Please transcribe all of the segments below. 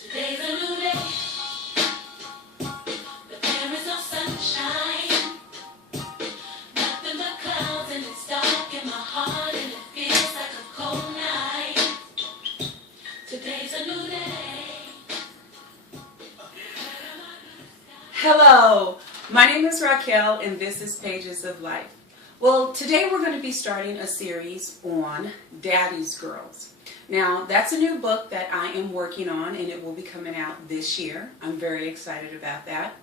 Today's a new day, but there is no sunshine. Nothing but clouds, and it's dark in my heart, and it feels like a cold night. Today's a new day. Hello, my name is Raquel and this is Pages of Life. Well, today we're going to be starting a series on Daddy's Girls. Now, that's a new book that I am working on and it will be coming out this year. I'm very excited about that.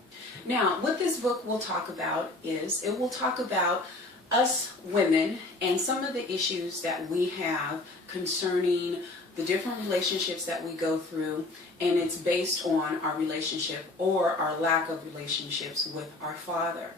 Now, what this book will talk about is it will talk about us women and some of the issues that we have concerning the different relationships that we go through, and it's based on our relationship or our lack of relationships with our father.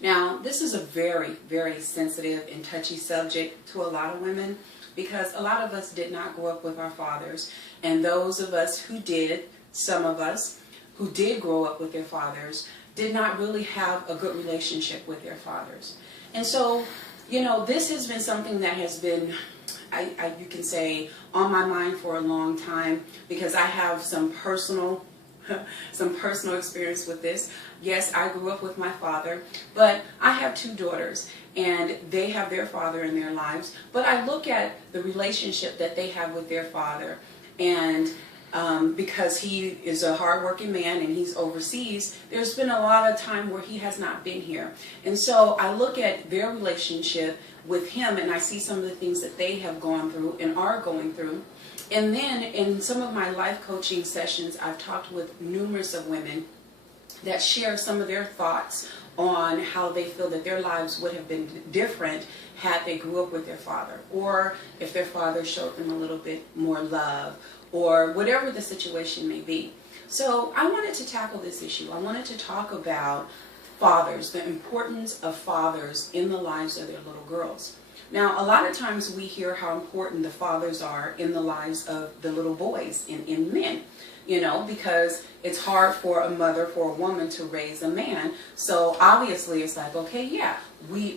Now, this is a very, very sensitive and touchy subject to a lot of women because a lot of us did not grow up with our fathers, and those of us who did, some of us who did grow up with their fathers, did not really have a good relationship with their fathers. And so, you know, this has been something that has been, you can say, on my mind for a long time because I have some personal experience with this. Yes, I grew up with my father, but I have two daughters and they have their father in their lives. But I look at the relationship that they have with their father, and because he is a hardworking man and he's overseas, there's been a lot of time where he has not been here. And so I look at their relationship with him and I see some of the things that they have gone through and are going through. And then in some of my life coaching sessions, I've talked with numerous of women that share some of their thoughts on how they feel that their lives would have been different had they grew up with their father, or if their father showed them a little bit more love, or whatever the situation may be. So I wanted to tackle this issue. I wanted to talk about fathers, the importance of fathers in the lives of their little girls. Now, a lot of times we hear how important the fathers are in the lives of the little boys and men, you know, because it's hard for a mother, for a woman to raise a man. So obviously it's like, okay, yeah,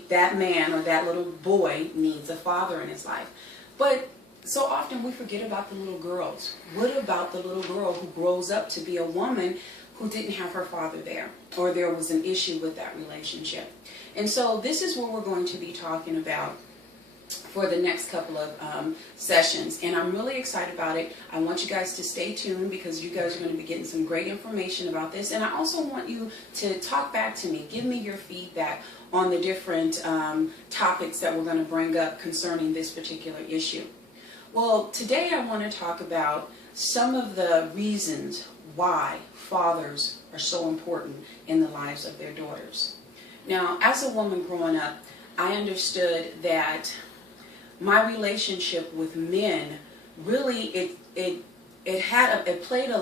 that man or that little boy needs a father in his life. But so often we forget about the little girls. What about the little girl who grows up to be a woman who didn't have her father there, or there was an issue with that relationship? And so this is what we're going to be talking about for the next couple of sessions, and I'm really excited about it. I want you guys to stay tuned because you guys are going to be getting some great information about this, and I also want you to talk back to me, give me your feedback on the different topics that we're going to bring up concerning this particular issue. Well, today I want to talk about some of the reasons why fathers are so important in the lives of their daughters. Now, as a woman growing up, I understood that my relationship with men really it played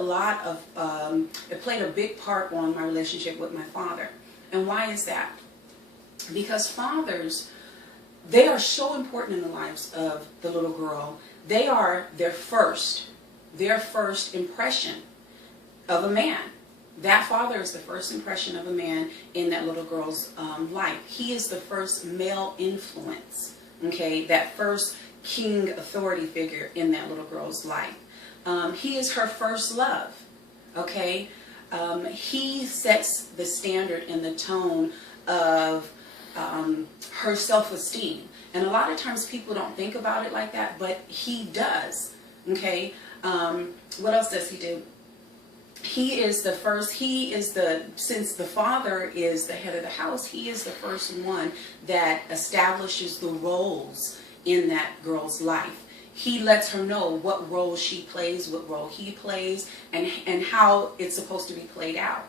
a big part on my relationship with my father. And why is that? Because fathers, they are so important in the lives of the little girl. They are their first impression of a man. That father is the first impression of a man in that little girl's life. He is the first male influence, okay? That first king authority figure in that little girl's life. He is her first love, okay? He sets the standard and the tone of her self-esteem. And a lot of times people don't think about it like that, but he does, okay? What else does he do? He is the first, since the father is the head of the house, he is the first one that establishes the roles in that girl's life. He lets her know what role she plays, what role he plays, and how it's supposed to be played out.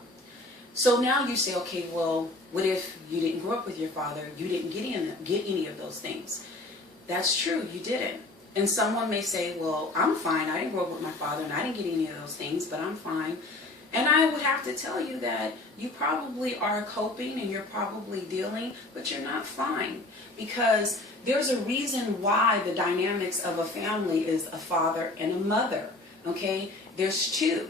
So now you say, okay, well, what if you didn't grow up with your father? You didn't get any of those things. That's true, you didn't. And someone may say, well, I'm fine. I didn't grow up with my father and I didn't get any of those things, but I'm fine. And I would have to tell you that you probably are coping and you're probably dealing, but you're not fine. Because there's a reason why the dynamics of a family is a father and a mother, okay? There's two,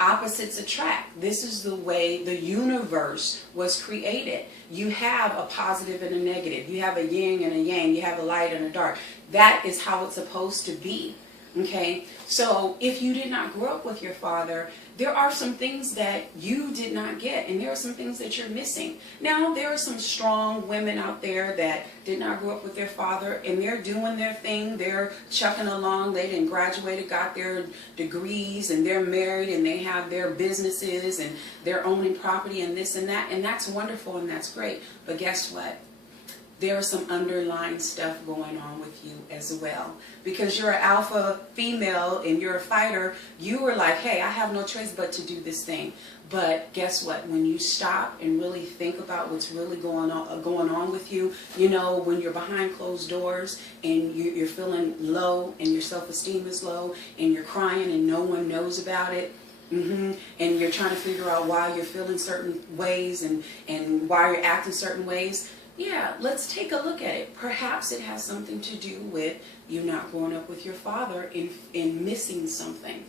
Opposites attract. This is the way the universe was created. You have a positive and a negative. You have a yin and a yang. You have a light and a dark. That is how it's supposed to be. Okay, so if you did not grow up with your father, there are some things that you did not get, and there are some things that you're missing. Now, there are some strong women out there that did not grow up with their father, and they're doing their thing. They're chucking along. They didn't graduate, got their degrees, and they're married, and they have their businesses, and they're owning property, and this and that, and that's wonderful, and that's great. But guess what? There's some underlying stuff going on with you as well. Because you're an alpha female and you're a fighter, you were like, hey, I have no choice but to do this thing. But guess what? When you stop and really think about what's really going on with you, you know, when you're behind closed doors and you're feeling low and your self-esteem is low and you're crying and no one knows about it, and you're trying to figure out why you're feeling certain ways and why you're acting certain ways, yeah, let's take a look at it. Perhaps it has something to do with you not growing up with your father and missing something.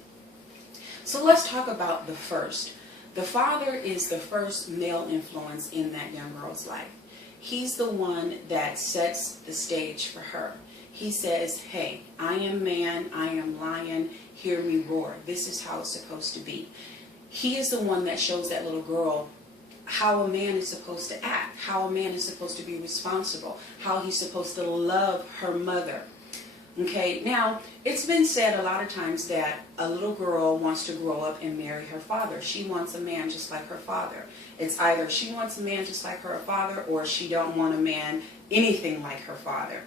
So let's talk about the first. The father is the first male influence in that young girl's life. He's the one that sets the stage for her. He says, hey, I am man, I am lion, hear me roar. This is how it's supposed to be. He is the one that shows that little girl how a man is supposed to act, how a man is supposed to be responsible, how he's supposed to love her mother. Okay, now, it's been said a lot of times that a little girl wants to grow up and marry her father. She wants a man just like her father. It's either she wants a man just like her father or she don't want a man anything like her father.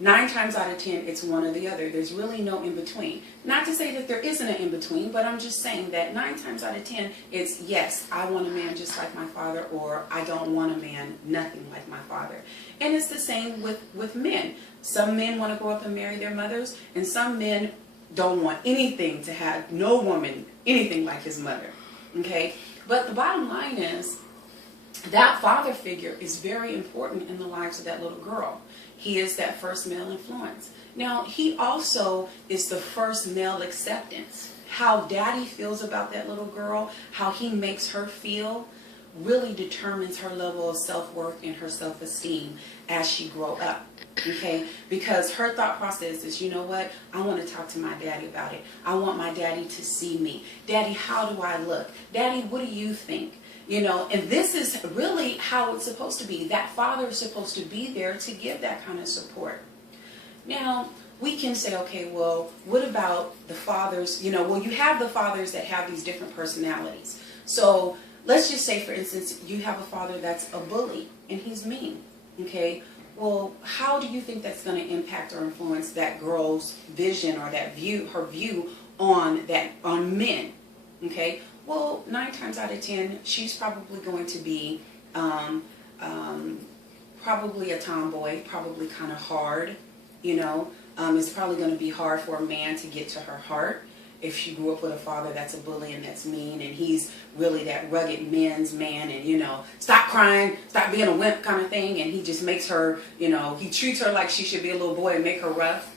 9 times out of 10, it's one or the other. There's really no in-between. Not to say that there isn't an in-between, but I'm just saying that 9 times out of 10, it's yes, I want a man just like my father, or I don't want a man nothing like my father. And it's the same with men. Some men want to grow up and marry their mothers, and some men don't want anything to have no woman anything like his mother. Okay? But the bottom line is, that father figure is very important in the lives of that little girl. He is that first male influence. Now, he also is the first male acceptance. How daddy feels about that little girl, how he makes her feel, really determines her level of self-worth and her self-esteem as she grow up. Okay? Because her thought process is, you know what? I want to talk to my daddy about it. I want my daddy to see me. Daddy, how do I look? Daddy, what do you think? You know, and this is really how it's supposed to be. That father is supposed to be there to give that kind of support. Now, we can say, okay, well, what about the fathers? You know, well, you have the fathers that have these different personalities. So let's just say, for instance, you have a father that's a bully and he's mean. Okay, well, how do you think that's going to impact or influence that girl's vision or that view, her view on men? Okay. Well, 9 times out of 10, she's probably going to be probably a tomboy, probably kind of hard, you know. It's probably going to be hard for a man to get to her heart if she grew up with a father that's a bully and that's mean, and he's really that rugged men's man, and, you know, stop crying, stop being a wimp kind of thing, and he just makes her, you know, he treats her like she should be a little boy and make her rough.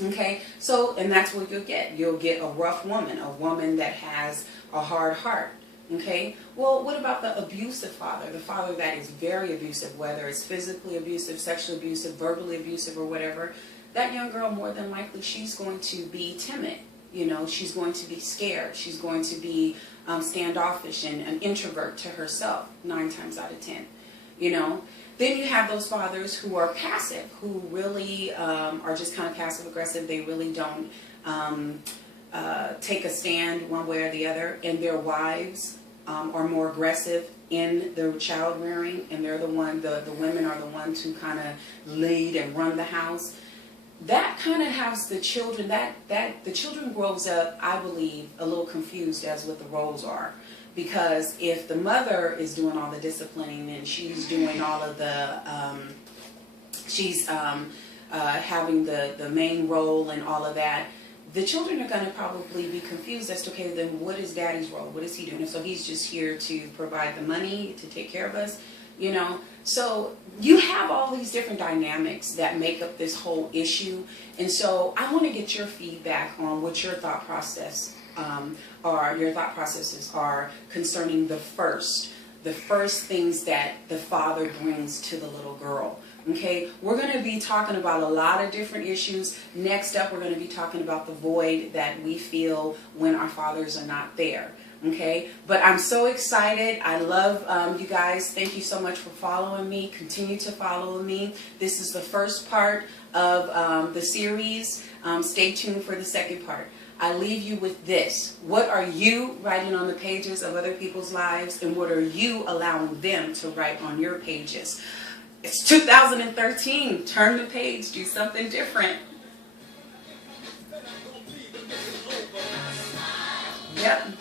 Okay, so, and that's what you'll get. You'll get a rough woman, a woman that has a hard heart. Okay, well, what about the abusive father? The father that is very abusive, whether it's physically abusive, sexually abusive, verbally abusive, or whatever. That young girl, more than likely, she's going to be timid. You know, she's going to be scared. She's going to be standoffish and an introvert to herself, 9 times out of 10. You know. Then you have those fathers who are passive, who really are just kind of passive-aggressive. They really don't take a stand one way or the other. And their wives are more aggressive in the child rearing, and they're the women are the ones who kind of lead and run the house. That kind of has the children, the children grows up, I believe, a little confused as what the roles are. Because if the mother is doing all the disciplining and she's doing all of the, having the main role and all of that, the children are going to probably be confused as to, okay, then what is daddy's role? What is he doing? And so he's just here to provide the money, to take care of us, you know. So you have all these different dynamics that make up this whole issue. And so I want to get your feedback on what your thought process are, your thought processes are concerning the first things that the father brings to the little girl. Okay, we're going to be talking about a lot of different issues. Next up, we're going to be talking about the void that we feel when our fathers are not there. Okay, but I'm so excited. I love you guys. Thank you so much for following me. Continue to follow me. This is the first part of the series. Stay tuned for the second part. I leave you with this. What are you writing on the pages of other people's lives, and what are you allowing them to write on your pages? It's 2013. Turn the page. Do something different. Yep.